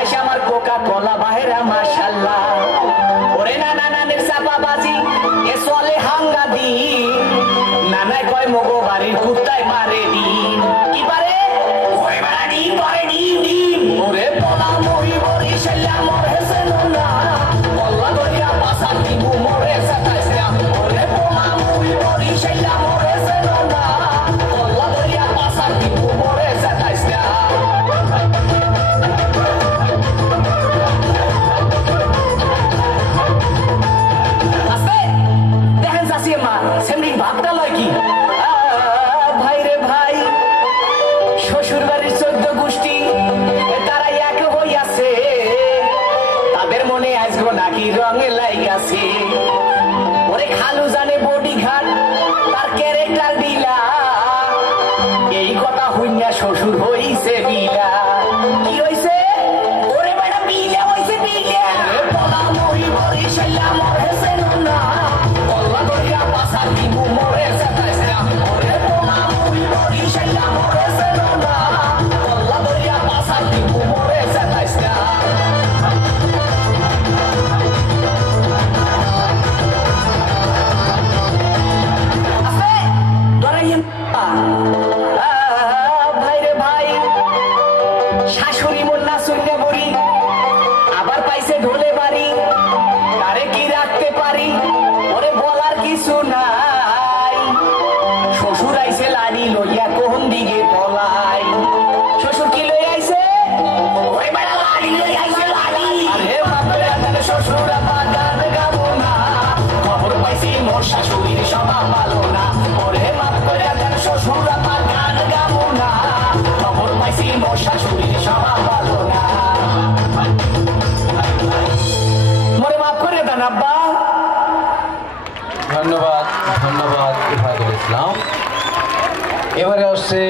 আইসা আমার কোকা কোলা বাহেরা মাশাআল্লাহ ওরে নানা নানের চাপাবাজি এ চলে হাঙ্গা দি নানাই কয় মগো বাড়ির কুত্তায় মারে দিন কি পারে ওই বেড়া ডিম করে ডিম ওরে পোলা মরি মরি শাল্লা মরে সেনা বল্লা দরিয়া পাশা দিব মরে সাতাইসা ওরে পোলা মরি মরি শাল্লা মরে সেনা বল্লা দরিয়া পাশা দিব মরে সাতাইসা সেমনি ভাবটা লয় কি ভাই রে ভাই শ্বশুর বাড়ির 14 গোষ্ঠী তারা এক হইয়াছে তাদের মনে আসবো নাকি রঙে লাইগাছে ওরে খালু জানে বডি ঘাট তার ক্যারেক্টার দিলা এই কথা হইয়া শ্বশুর হইছে বিলা কি হইছে ওরে বেটা বিলা হইছে বিলা বলা মরি মরি শালা মরেছে না বল্লা দরিয়া পাশা দিব মরে সাতাইসা ওরে বলা মরি মরি শালা মরেছে না বল্লা দরিয়া পাশা দিব মরে সাতাইসা আছে দরাইন ভাই রে ভাই শাশুড়ি মোল্লা সুন্না বুড়ি আবার পাইছে ঢোলে বাড়ি তারে কি রাখতে পারি ওরে বলার কিছু নাই শ্বশুর আইছে লাড়ি লইয়া কোন দিকে পলাই শ্বশুর কি লই আইছে ওই বেড়া লাড়ি লই আইছে লাড়ি আরে বাপরে আরে শ্বশুর আবার গান গাবো না খবর পাইছি মোর শাশুড়ির স্বভাব ভালো না ওরে বাপরে আরে শ্বশুর আবার গান গাবো না খবর পাইছি মোর শাশুড়ির স্বভাব ভালো না মোরে মাফ করে দেন আব্বা ধন্যবাদ ধন্যবাদ ইফাদুল ইসলাম এবারে আসছে